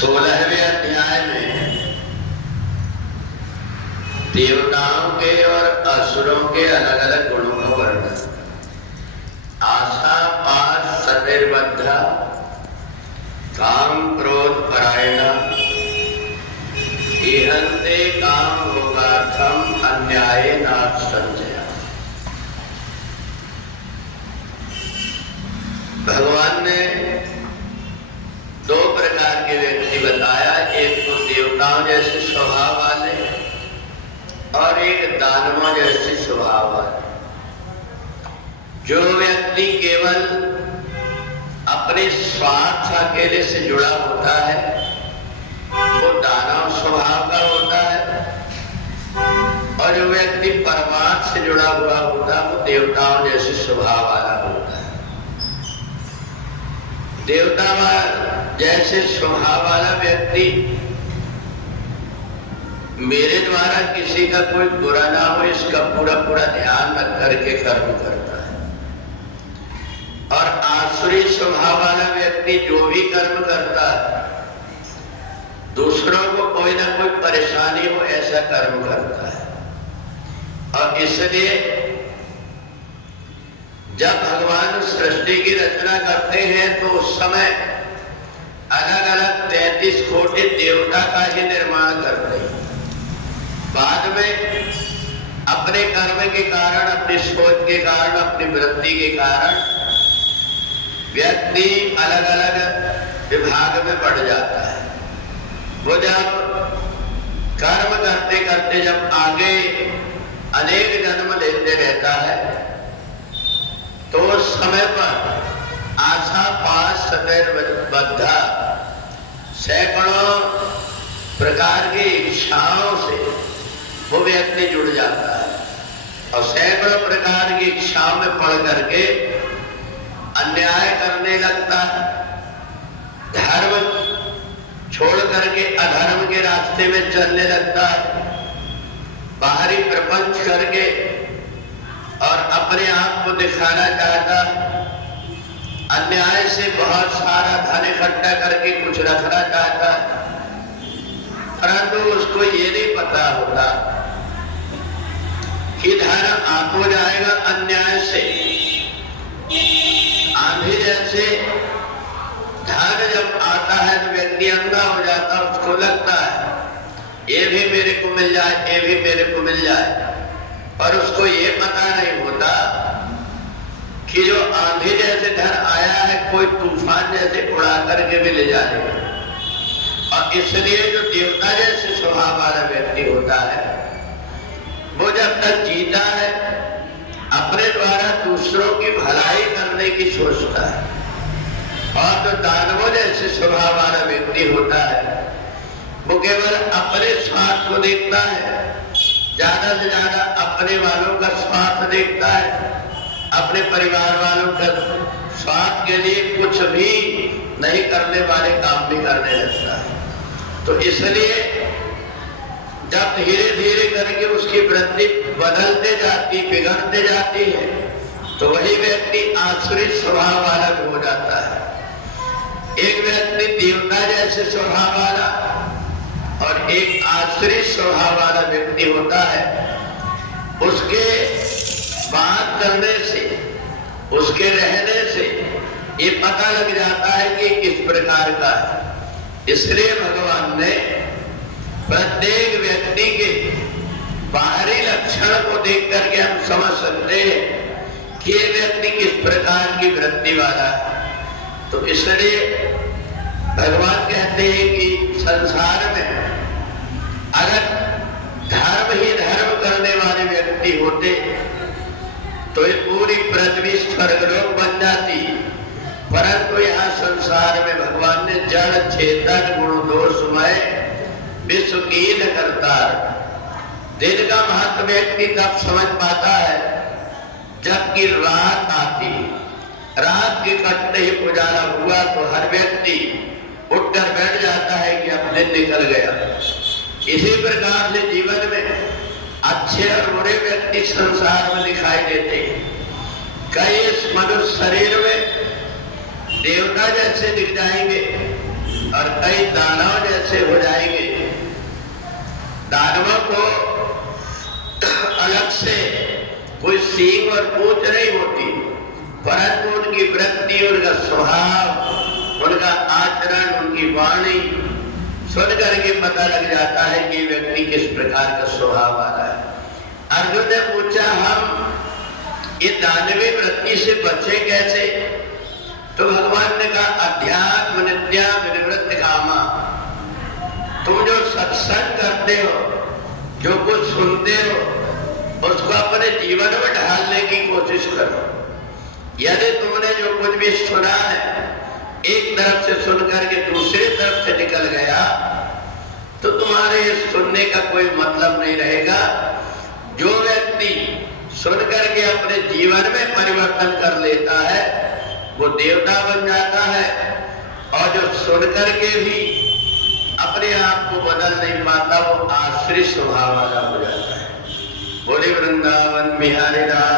16वें अध्याय में देवताओं के और असुरों के अलग अलग गुणों का वर्णन। आशा पाश सतिर्बद्धा काम क्रोध परायणा इहन्ते काम भोगार्थम अन्याये नाथ संजया। भगवान ने दो प्रकार के व्यक्ति बताया, एक तो देवताओं जैसे स्वभाव वाले और एक दानवों जैसे स्वभाव वाले। जो व्यक्ति केवल अपने स्वार्थ अकेले से जुड़ा होता है वो दानव स्वभाव का होता है, और जो व्यक्ति परमार्थ से जुड़ा हुआ होता है वो देवताओं जैसे स्वभाव वाला होता है। देवता जैसे स्वभाव वाला व्यक्ति मेरे द्वारा किसी का कोई बुरा ना हो इसका पूरा पूरा ध्यान रख करके कर्म करता है, और आसुरी स्वभाव वाला व्यक्ति जो भी कर्म करता है दूसरों को कोई ना कोई परेशानी हो ऐसा कर्म करता है। और इसलिए जब भगवान सृष्टि की रचना करते हैं तो उस समय अलग अलग 33 कोटि देवता का ही निर्माण करते हैं। बाद में अपने कर्म के कारण, अपनी सोच के कारण, अपनी वृत्ति के कारण व्यक्ति अलग अलग विभाग में बढ़ जाता है। वो जब कर्म करते करते जब आगे अनेक जन्म लेते रहता है तो उस समय पर आशा पाश सतिर्बद्धा सैकड़ों प्रकार की इच्छाओं से वो व्यक्ति जुड़ जाता है, और सैकड़ों प्रकार की इच्छाओं में पड़ करके अन्याय करने लगता है। धर्म छोड़ करके अधर्म के रास्ते में चलने लगता है, बाहरी प्रपंच करके और अपने आप को दिखाना चाहता, अन्याय से बहुत सारा धन इकट्ठा करके कुछ रखना चाहता, परंतु उसको ये नहीं पता होता कि धन आपको जाएगा अन्याय से। आंधी जैसे धन जब आता है तो व्यक्ति अंधा हो जाता, उसको लगता है ये भी मेरे को मिल जाए, ये भी मेरे को मिल जाए, पर उसको ये पता नहीं होता कि जो आंधी जैसे धन आया है कोई तूफान जैसे उड़ा करके भी ले जाएगा। और इसलिए जो देवता जैसे स्वभाव वाला व्यक्ति होता है वो जब तक जीता है अपने द्वारा दूसरों की भलाई करने की सोचता है, और जो दानवों जैसे स्वभाव वाला व्यक्ति होता है वो केवल अपने स्वार्थ को देखता है, ज्यादा से ज्यादा अपने वालों का स्वार्थ देखता है, अपने परिवार वालों का स्वार्थ के लिए कुछ भी नहीं करने वाले काम भी करने लगता है। तो इसलिए जब धीरे धीरे करके उसकी वृत्ति बदलते जाती, बिगड़ते जाती है तो वही व्यक्ति आसुरी स्वभाव वाला भी हो जाता है। एक व्यक्ति देवता जैसे स्वभाव वाला और एक आसुरी स्वभाव वाला व्यक्ति होता है, उसके बात करने से, उसके रहने से ये पता लग जाता है कि किस प्रकार का है। इसलिए भगवान ने प्रत्येक व्यक्ति के बाहरी लक्षण को देख करके हम समझ सकते हैं कि ये व्यक्ति किस प्रकार की वृत्ति वाला है। तो इसलिए भगवान कहते हैं कि संसार में अगर धर्म ही धर्म करने वाले व्यक्ति होते तो ये पूरी पृथ्वी स्वर्गलोक बन जाती, परंतु यहाँ संसार में भगवान ने जड़ चेतन गुण दोषमय विश्व कीन करतार। दिन का महत्व व्यक्ति तब समझ पाता है जबकि रात आती, रात के कटते ही उजाला हुआ तो हर व्यक्ति उठकर बैठ जाता है कि अब दिन निकल गया। इसी प्रकार से जीवन में अच्छे और बुरे व्यक्ति संसार में दिखाई देते हैं। कई इस मनुष्य शरीर में देवता जैसे दिख जाएंगे और कई दानव को अलग से कोई सींग और पूंछ नहीं होती, परंतु उनकी वृत्ति, उनका स्वभाव, उनका आचरण, उनकी वाणी सुन करके पता लग जाता है कि व्यक्ति किस प्रकार का स्वभाव आ रहा है। अर्जुन ने पूछा, हम ये दानवी वृत्ति से बचे कैसे? तो भगवान ने कहा, अध्यात्म नित्या विनिवृत्त कामा। तुम जो सत्संग करते हो, जो कुछ सुनते हो, उसको अपने जीवन में ढालने की कोशिश करो। यदि तुमने जो कुछ भी सुना है एक तरफ से सुन करके दूसरे तरफ से निकल गया, तो तुम्हारे सुनने का कोई मतलब नहीं रहेगा। जो व्यक्ति सुन करके अपने जीवन में परिवर्तन कर लेता है वो देवता बन जाता है, और जो सुन करके भी अपने आप को बदल नहीं पाता वो आश्रित स्वभाव वाला हो जाता है। बोले वृंदावन बिहारी राज